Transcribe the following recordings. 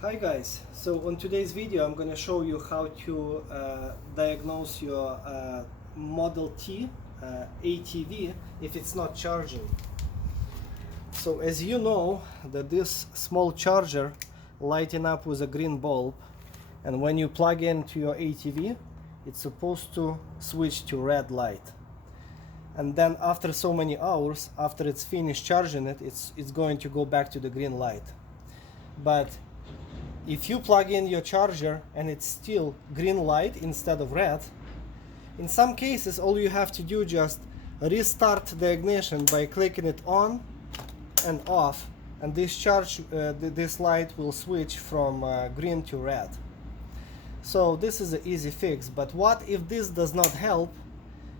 Hi guys, so on today's video I'm going to show you how to diagnose your Model T ATV if it's not charging. So as you know that this small charger lighting up with a green bulb, and when you plug into your ATV it's supposed to switch to red light, and then after so many hours after it's finished charging it's going to go back to the green light. But if you plug in your charger and it's still green light instead of red, in some cases all you have to do just restart the ignition by clicking it on and off, and this light will switch from green to red. So this is an easy fix. But what if this does not help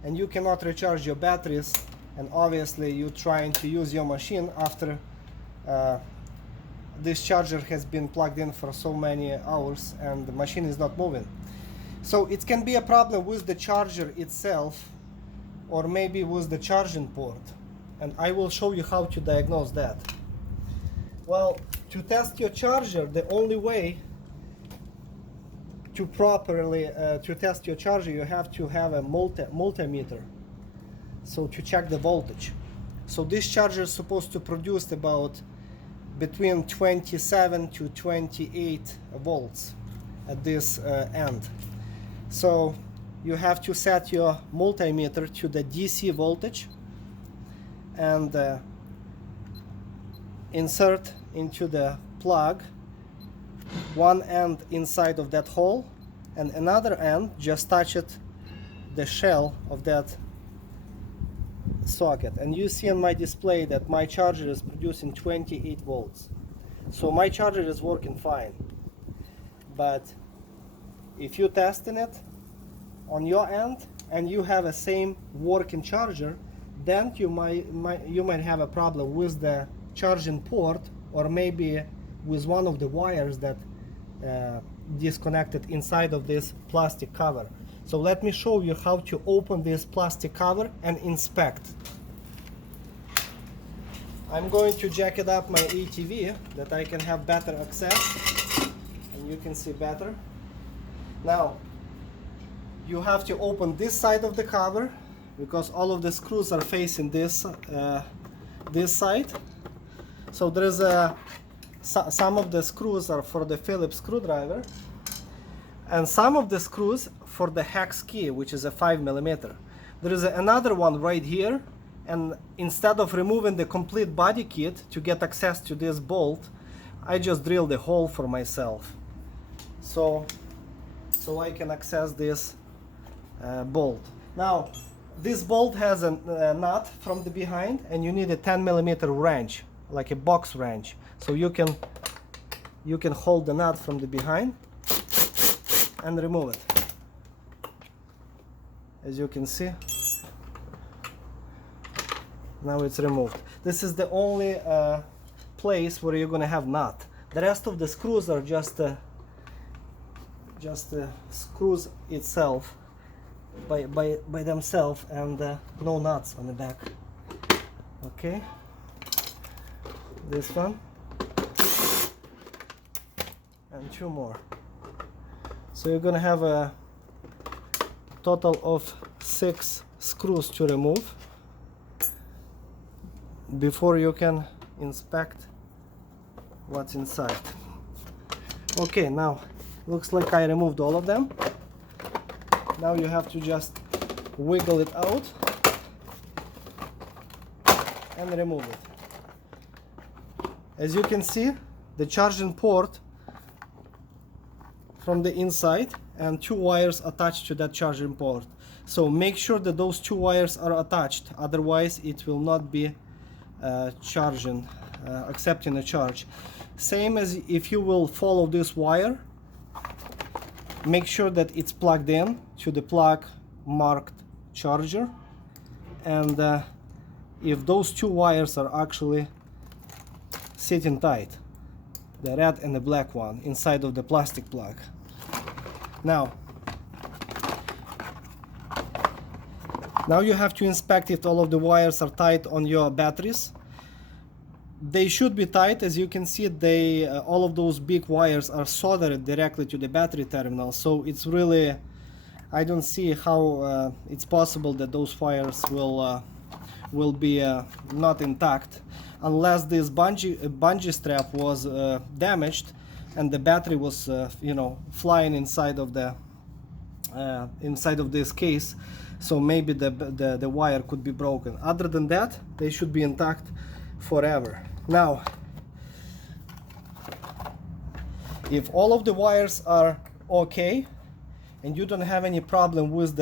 and you cannot recharge your batteries, and obviously you're trying to use your machine after this charger has been plugged in for so many hours and the machine is not moving? So it can be a problem with the charger itself, or maybe with the charging port, and I will show you how to diagnose that. Well, to test your charger, the only way to properly to test your charger, you have to have a multimeter, so to check the voltage. So this charger is supposed to produce about between 27 to 28 volts at this end. So you have to set your multimeter to the DC voltage and insert into the plug one end inside of that hole, and another end just touch it the shell of that socket, and you see on my display that my charger is producing 28 volts. So my charger is working fine. But if you're testing it on your end and you have a same working charger, then you might have a problem with the charging port, or maybe with one of the wires that disconnected inside of this plastic cover. So let me show you how to open this plastic cover and inspect. I'm going to jack it up my ATV that I can have better access and you can see better. Now you have to open this side of the cover because all of the screws are facing this side. So there is some of the screws are for the Phillips screwdriver, and some of the screws for the hex key, which is a 5mm. There is another one right here, and instead of removing the complete body kit to get access to this bolt, I just drilled a hole for myself so I can access this bolt. Now this bolt has a nut from the behind, and you need a 10mm wrench, like a box wrench, so you can hold the nut from the behind and remove it. As you can see, now it's removed. This is the only place where you're gonna have nut. The rest of the screws are just the screws itself by themselves, and no nuts on the back. Okay, this one and two more. So you're gonna have a total of 6 screws to remove before you can inspect what's inside. Okay, now looks like I removed all of them. Now you have to just wiggle it out and remove it. As you can see, the charging port from the inside and 2 wires attached to that charging port. So make sure that those 2 wires are attached, otherwise it will not be accepting a charge. Same as if you will follow this wire, make sure that it's plugged in to the plug marked charger, and if those 2 wires are actually sitting tight, the red and the black one inside of the plastic plug. Now you have to inspect if all of the wires are tight on your batteries. they should be tight. As you can see, they all of those big wires are soldered directly to the battery terminal, so it's really, I don't see how it's possible that those wires will be not intact, unless this bungee strap was damaged and the battery was you know, flying inside of this case. So maybe the wire could be broken. Other than that, they should be intact forever. Now, if all of the wires are okay and you don't have any problem with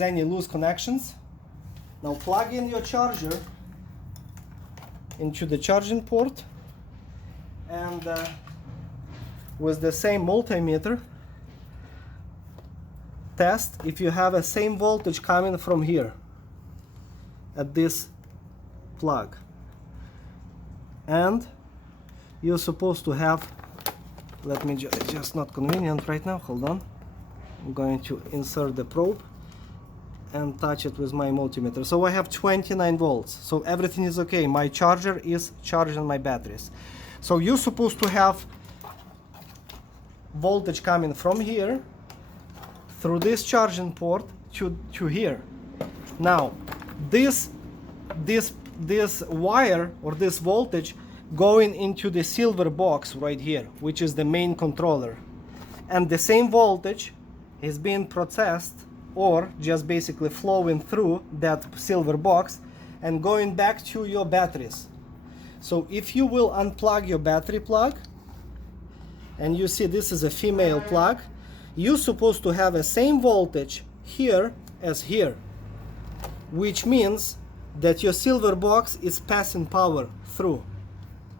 any loose connections, now plug in your charger into the charging port, and with the same multimeter, test if you have a same voltage coming from here at this plug. And you're supposed to have, let me just not convenient right now, hold on. I'm going to insert the probe and touch it with my multimeter. So I have 29 volts, so everything is okay. My charger is charging my batteries. So you're supposed to have voltage coming from here through this charging port to here. Now this wire or this voltage going into the silver box right here, which is the main controller, and the same voltage is being processed or just basically flowing through that silver box and going back to your batteries. So if you will unplug your battery plug, and you see this is a female plug, you're supposed to have the same voltage here as here, which means that your silver box is passing power through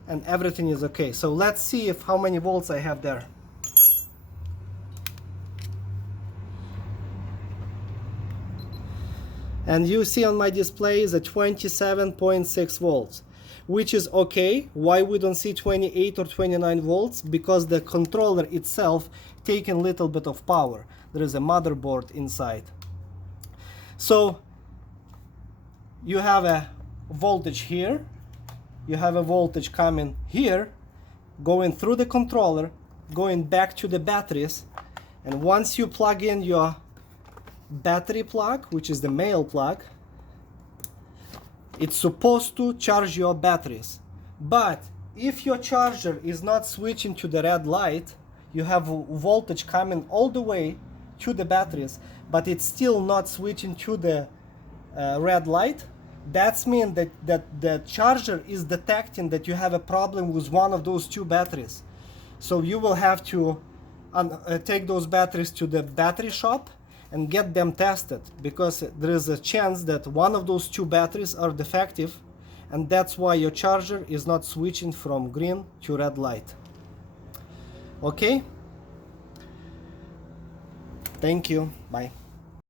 and everything is okay. So let's see if how many volts I have there. And you see on my display is a 27.6 volts, which is okay. Why we don't see 28 or 29 volts? Because the controller itself taking a little bit of power. There is a motherboard inside. So you have a voltage here, you have a voltage coming here, going through the controller, going back to the batteries, and once you plug in your battery plug, which is the male plug, it's supposed to charge your batteries. But if your charger is not switching to the red light, you have voltage coming all the way to the batteries, but it's still not switching to the red light, that means that the charger is detecting that you have a problem with one of those two batteries. So you will have to take those batteries to the battery shop and get them tested, because there is a chance that one of those two batteries are defective, and that's why your charger is not switching from green to red light. Okay? Thank you. Bye.